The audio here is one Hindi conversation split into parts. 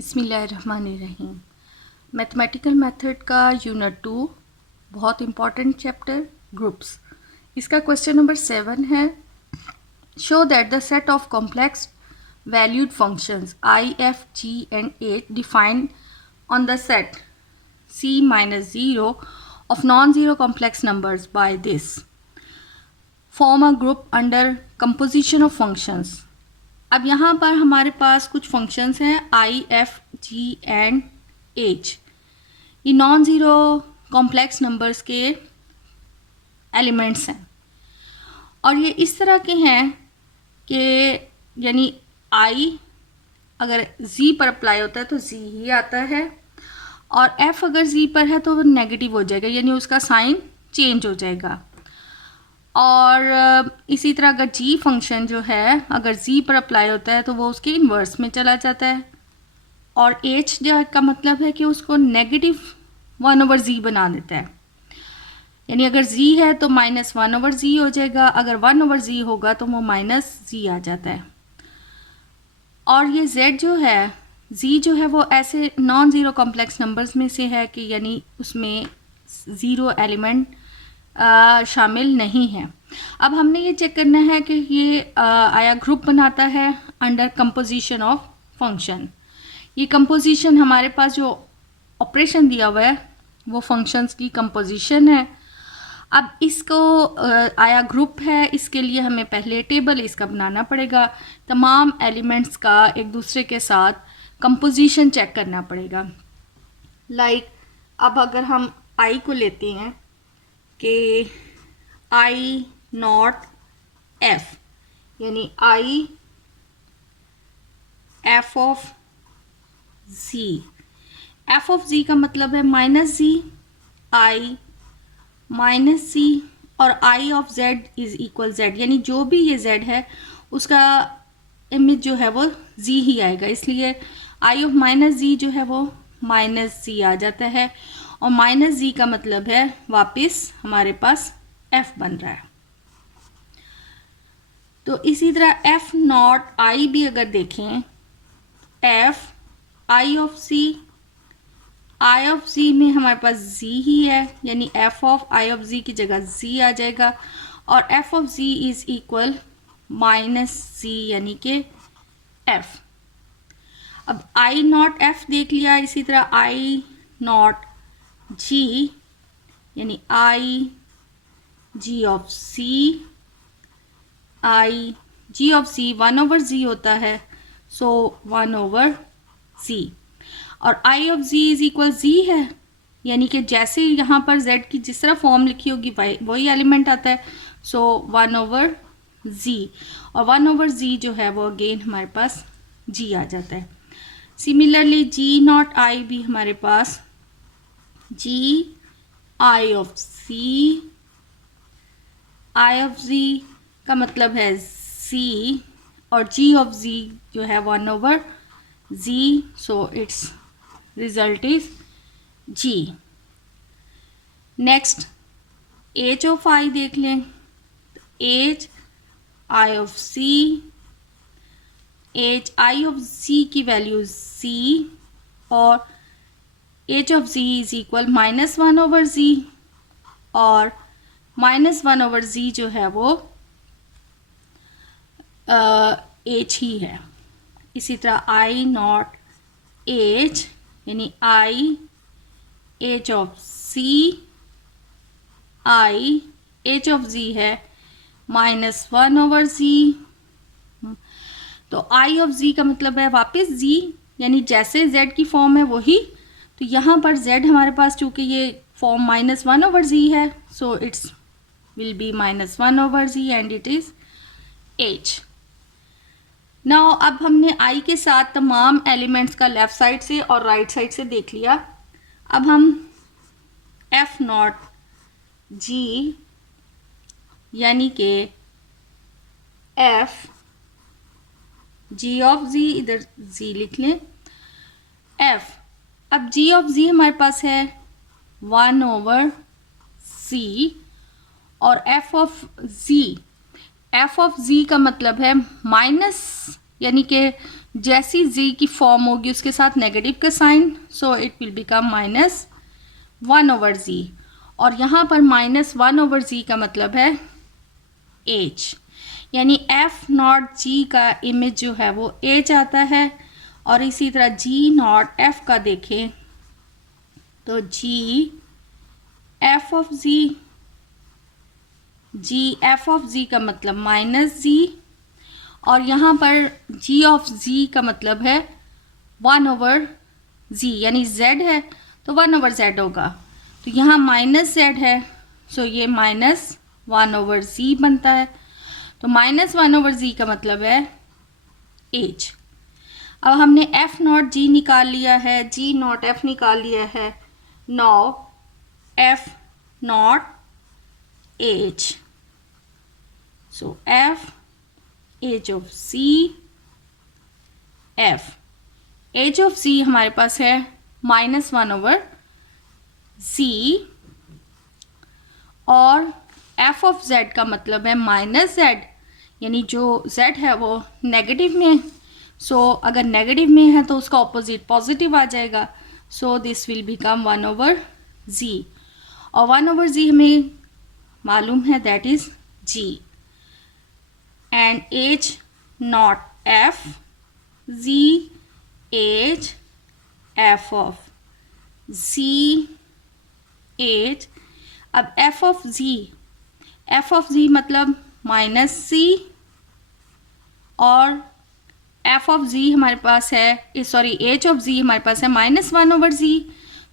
बिस्मिल्लाहिर्रहमानिर्रहीम। मैथमेटिकल मेथड का यूनिट 2 बहुत इम्पॉर्टेंट चैप्टर ग्रुप्स। इसका क्वेश्चन नंबर 7 है, show that the set of complex valued functions I F G and H defined on the set c minus 0 of non-zero complex numbers by this form a group under composition of functions। अब यहाँ पर हमारे पास कुछ फंक्शंस हैं I F G and H. ये नॉन ज़ीरो कॉम्प्लेक्स नंबर्स के एलिमेंट्स हैं और ये इस तरह के हैं कि यानी आई अगर जी पर अप्लाई होता है तो जी ही आता है और एफ अगर जी पर है तो वो नेगेटिव हो जाएगा, यानी उसका साइन चेंज हो जाएगा। और इसी तरह अगर जी फंक्शन जो है अगर जी पर अप्लाई होता है तो वो उसके इन्वर्स में चला जाता है। और एच जो का मतलब है कि उसको नेगेटिव 1/z बना देता है, यानी अगर जी है तो -1/z हो जाएगा, अगर 1/z होगा तो वो -z आ जाता है। और ये z जो है z जो है वो ऐसे नॉन ज़ीरो कॉम्प्लेक्स नंबर्स में से है कि यानी उसमें ज़ीरो एलिमेंट शामिल नहीं है। अब हमने ये चेक करना है कि ये आया ग्रुप बनाता है अंडर कंपोजिशन ऑफ फंक्शन। ये कंपोजिशन हमारे पास जो ऑपरेशन दिया हुआ है वो फंक्शंस की कंपोजिशन है। अब इसको आया ग्रुप है, इसके लिए हमें पहले टेबल इसका बनाना पड़ेगा, तमाम एलिमेंट्स का एक दूसरे के साथ कंपोजिशन चेक करना पड़ेगा। लाइक अब अगर हम आई को लेते हैं कि आई नॉट एफ, यानी I F of G. F of G का मतलब है -z, आई -z और I of Z is equal Z, यानी जो भी ये जेड है उसका इमेज जो है वो जी ही आएगा, इसलिए आई ऑफ -z जो है वो -z आ जाता है और -z का मतलब है वापस हमारे पास f बन रहा है। तो इसी तरह f नॉट आई भी अगर देखें, f आई ऑफ z में हमारे पास z ही है, यानी f of I of z की जगह z आ जाएगा और f of z is equal -z यानी कि f। अब आई नॉट f देख लिया, इसी तरह आई नॉट g यानी I G of c, I G of c 1/z होता है, सो 1/z और I of z is equal z है, यानी कि जैसे यहाँ पर z की जिस तरह फॉर्म लिखी होगी वही एलिमेंट आता है, सो 1/z और 1/z जो है वो अगेन हमारे पास g आ जाता है। सिमिलरली जी नॉट आई भी हमारे पास g I of c, I of z का मतलब है c और g ऑफ z जो है 1/z, so it's result is g। Next h of i देख लें, h I of c, h I of c की वैल्यू c और h of z is equal -1/z और -1/z जो है वो h ही है। इसी तरह आई नॉट h यानी आई h of c, I h of z है -1/z, तो आई ऑफ z का मतलब है वापस z, यानी जैसे z की फॉर्म है वही, तो यहाँ पर z हमारे पास चूँकि ये फॉर्म -1/z है, so it's will be -1/z and it is h। Now अब हमने i के साथ तमाम एलिमेंट्स का लेफ्ट साइड से और राइट साइड से देख लिया। अब हम f नॉट g यानी कि f g ऑफ z, इधर z लिख लें, f अब g ऑफ z हमारे पास है 1/c और f ऑफ z का मतलब है यानी कि जैसी z की फॉर्म होगी उसके साथ नेगेटिव का sign, so it will become -1/z। और यहाँ पर -1/z का मतलब है h, यानी f0g का इमेज जो है वो h आता है। और इसी तरह g0f का देखें तो g(f)(z) का मतलब -z, और यहाँ पर g(z) का मतलब है 1/z, यानी z है तो 1/z होगा। तो यहाँ -z है, सो ये -1/z बनता है। तो -1/z का मतलब है h। अब हमने f0g निकाल लिया है, g0f निकाल लिया है, now f0h, so h of c, h of c हमारे पास है -1/z, और f of z का मतलब है -z, यानी जो z है वो नेगेटिव में है। सो अगर नेगेटिव में है तो उसका ऑपोजिट पॉजिटिव आ जाएगा, so this will become 1/z, और 1/z हमें मालूम है that is g, and h0f z h f of z h। अब f of z मतलब -c, और f of z हमारे पास है, सॉरी h of z हमारे पास है -1/z।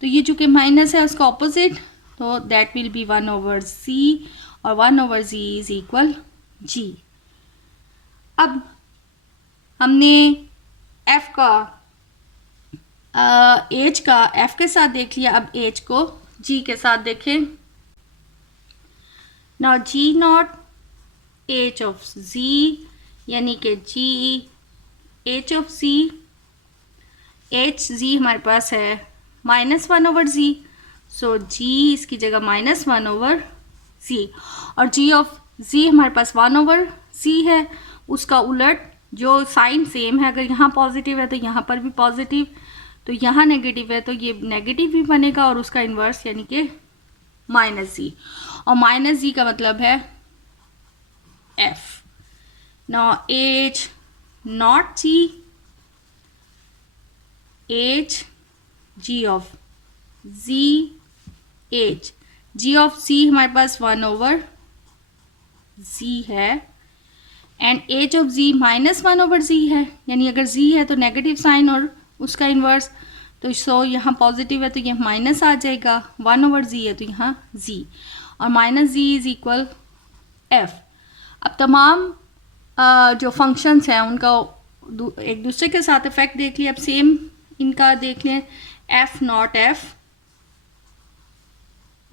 तो ये चूँकि माइनस है उसका ऑपोजिट, तो दैट विल बी 1/z, और 1/z इज इक्वल g। अब हमने f का h का f के साथ देख लिया, अब h को g के साथ देखें। Now g0 h of z, यानी कि g h of z, h हमारे पास है -1/z, सो g इसकी जगह -1/z, और g of z हमारे पास 1/z है। उसका उलट जो साइन सेम है, अगर यहाँ पॉजिटिव है तो यहाँ पर भी पॉजिटिव, तो यहाँ नेगेटिव है तो ये नेगेटिव भी बनेगा, और उसका इन्वर्स यानी कि -z, और -z का मतलब है f। Now h not g, h g of z h, g of c हमारे पास 1/z है, and h of z -1/z है, यानी अगर z है तो नेगेटिव साइन और उसका इन्वर्स, तो सो यहाँ पॉजिटिव है तो ये माइनस आ जाएगा, 1/z है तो यहाँ z, और -z इज इक्वल f। अब तमाम जो फंक्शंस हैं उनका एक दूसरे के साथ इफेक्ट देख लिया। अब सेम इनका देख लें, f0f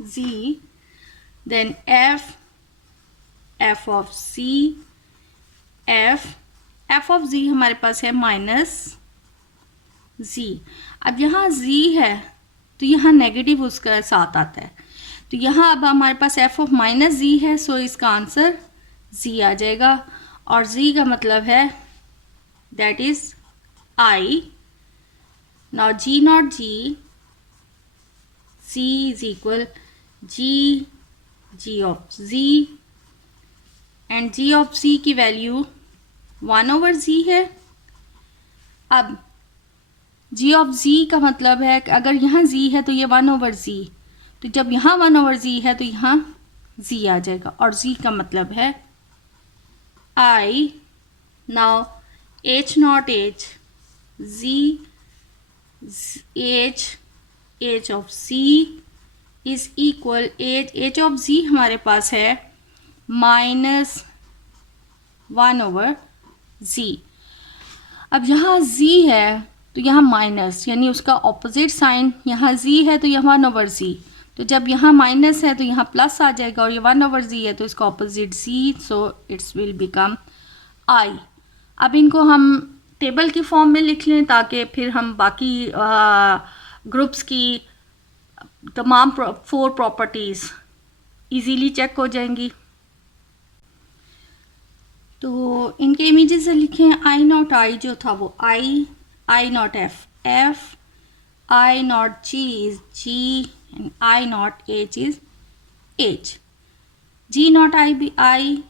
z, then f of c f of z हमारे पास है -z। अब यहाँ z है तो यहाँ नेगेटिव उसका साथ आता है, तो यहाँ अब हमारे पास f of -z है, सो इसका आंसर z आ जाएगा, और z का मतलब है that is i। Now g0 g, c is equal g of z, and g of c की वैल्यू 1/z है। अब g of z का मतलब है कि अगर यहाँ z है तो ये 1/z, तो जब यहाँ 1/z है तो यहाँ z आ जाएगा, और z का मतलब है i। Now h0 h z h of c is equal h of z हमारे पास है -1/z। अब यहाँ z है तो यहाँ माइनस, यानी उसका ऑपोजिट साइन, यहाँ z है तो यहाँ 1/z, तो जब यहाँ माइनस है तो यहाँ प्लस आ जाएगा, और ये 1/z है तो इसका opposite z, so it's will become i। अब इनको हम टेबल की फॉर्म में लिख लें ताकि फिर हम बाकी ग्रुप्स की तमाम 4 प्रॉपर्टीज़ इजीली चेक हो जाएंगी। तो इनके इमेजेस लिखें, आई नॉट आई जो था वो I naught F F, I naught G is G, and I naught H is H, G naught I B I,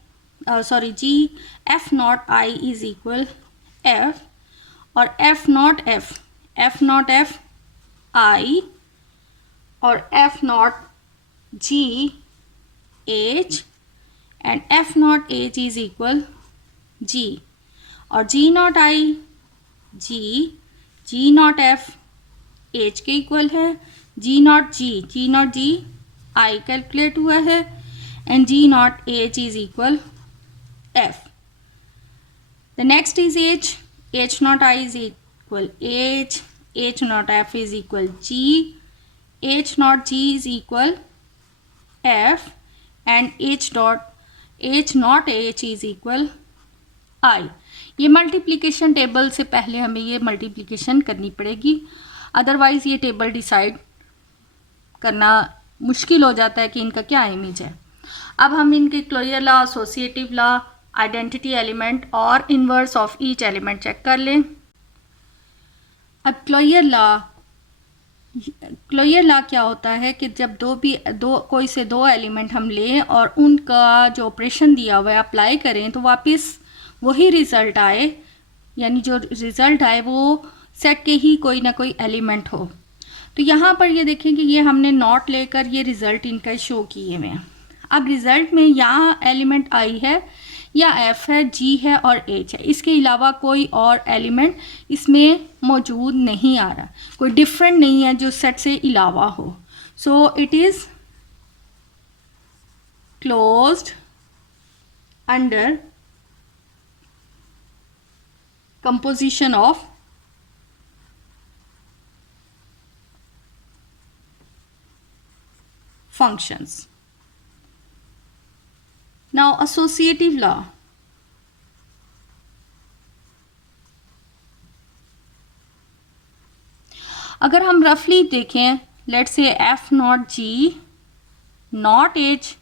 sorry G F naught I is equal F, और एफ नॉट एफ आई, और F not G H, and F naught H is equal G, और G naught I G naught F H के इक्वल है, G naught G I calculate हुआ है, and G not H is equal F. The next is h naught I is equal h naught f is equal g, h naught g is equal f, and h naught h is equal I. ये मल्टीप्लिकेशन टेबल से पहले हमें ये मल्टीप्लिकेशन करनी पड़ेगी, अदरवाइज ये टेबल डिसाइड करना मुश्किल हो जाता है कि इनका क्या इमेज है. अब हम इनके closure law, associative law, identity element और inverse of each element check कर लें. अब क्लोजर लॉ क्या होता है कि जब कोई से दो एलिमेंट हम लें और उनका जो ऑपरेशन दिया हुआ है अप्लाई करें तो वापस वही रिज़ल्ट आए, यानी जो रिज़ल्ट आए वो सेट के ही कोई ना कोई एलिमेंट हो. तो यहाँ पर ये देखें कि ये हमने नॉट लेकर ये रिज़ल्ट इनका शो किए हुए हैं. अब रिज़ल्ट में यहाँ एलिमेंट आई है या एफ है, जी है और एच है, इसके अलावा कोई और एलिमेंट इसमें मौजूद नहीं आ रहा, कोई डिफरेंट नहीं है जो सेट से अलावा हो. So it is closed under composition of functions. Now associative law. अगर हम रफली देखें, let's say f not g not h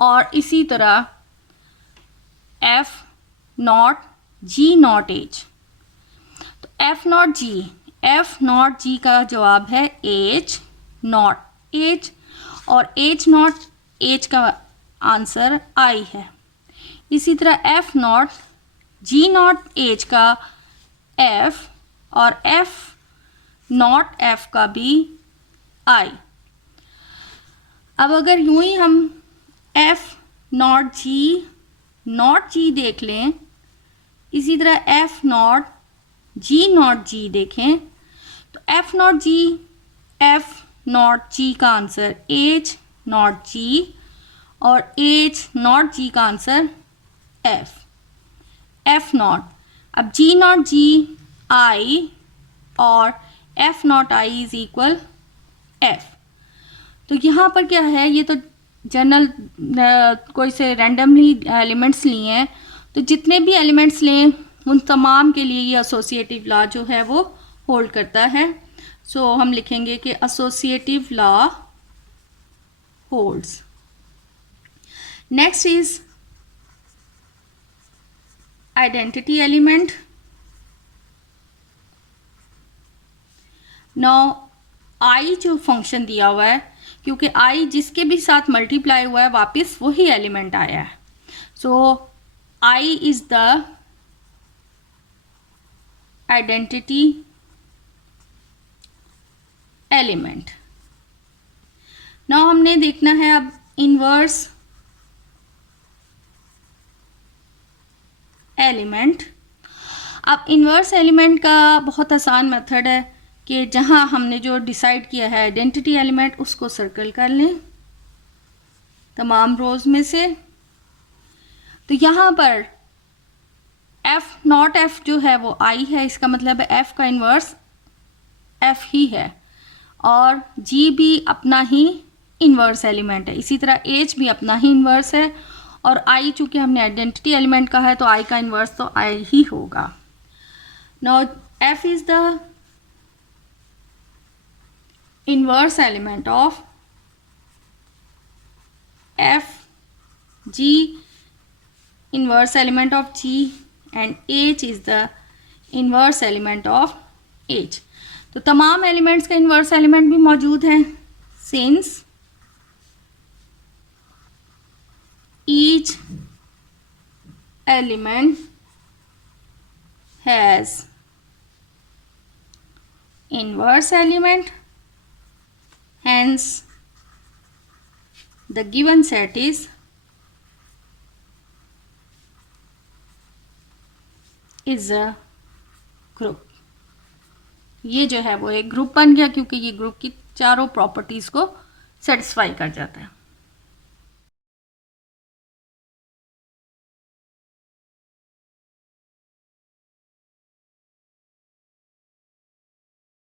और इसी तरह f not g not h, तो एफ नॉट जी का जवाब है एच नॉट एच, और एच नॉट एच का आंसर आई है. इसी तरह f not g not h का एफ, और एफ नॉट एफ का भी आई. अब अगर यूं ही हम एफ नॉट जी देख लें, इसी तरह एफ नॉट जी देखें, तो एफ नॉट जी का आंसर एच नॉट जी, और एच नॉट जी का आंसर एफ नॉट. अब जी नॉट जी आई और F naught I is equal F. तो यहाँ पर क्या है, ये तो जनरल कोई से रैंडमली एलिमेंट्स लिए हैं, तो जितने भी एलिमेंट्स लें उन तमाम के लिए ये एसोसिएटिव लॉ जो है वो होल्ड करता है. सो हम लिखेंगे कि associative law holds. Next is identity element. Now I जो फंक्शन दिया हुआ है, क्योंकि आई जिसके भी साथ मल्टीप्लाई हुआ है वापस वही एलिमेंट आया है, सो I is the identity element. Now हमने देखना है अब इनवर्स एलिमेंट. अब इनवर्स एलिमेंट का बहुत आसान मेथड है कि जहाँ हमने जो डिसाइड किया है आइडेंटिटी एलिमेंट उसको सर्कल कर लें तमाम रोज़ में से. तो यहाँ पर एफ नॉट एफ जो है वो आई है, इसका मतलब है एफ का इन्वर्स एफ ही है, और जी भी अपना ही इन्वर्स एलिमेंट है. इसी तरह एच भी अपना ही इन्वर्स है, और आई चूँकि हमने आइडेंटिटी एलिमेंट कहा है तो आई का इन्वर्स तो आई ही होगा. Now F is the inverse element of F G inverse element of G and H is the inverse element of H. तो तमाम एलिमेंट्स का इन्वर्स एलिमेंट भी मौजूद है. Since each element has inverse element, hence the given set is a group. ये जो है वो एक ग्रुप बन गया क्योंकि ये ग्रुप की चारों प्रॉपर्टीज को सेटिस्फाई कर जाता है.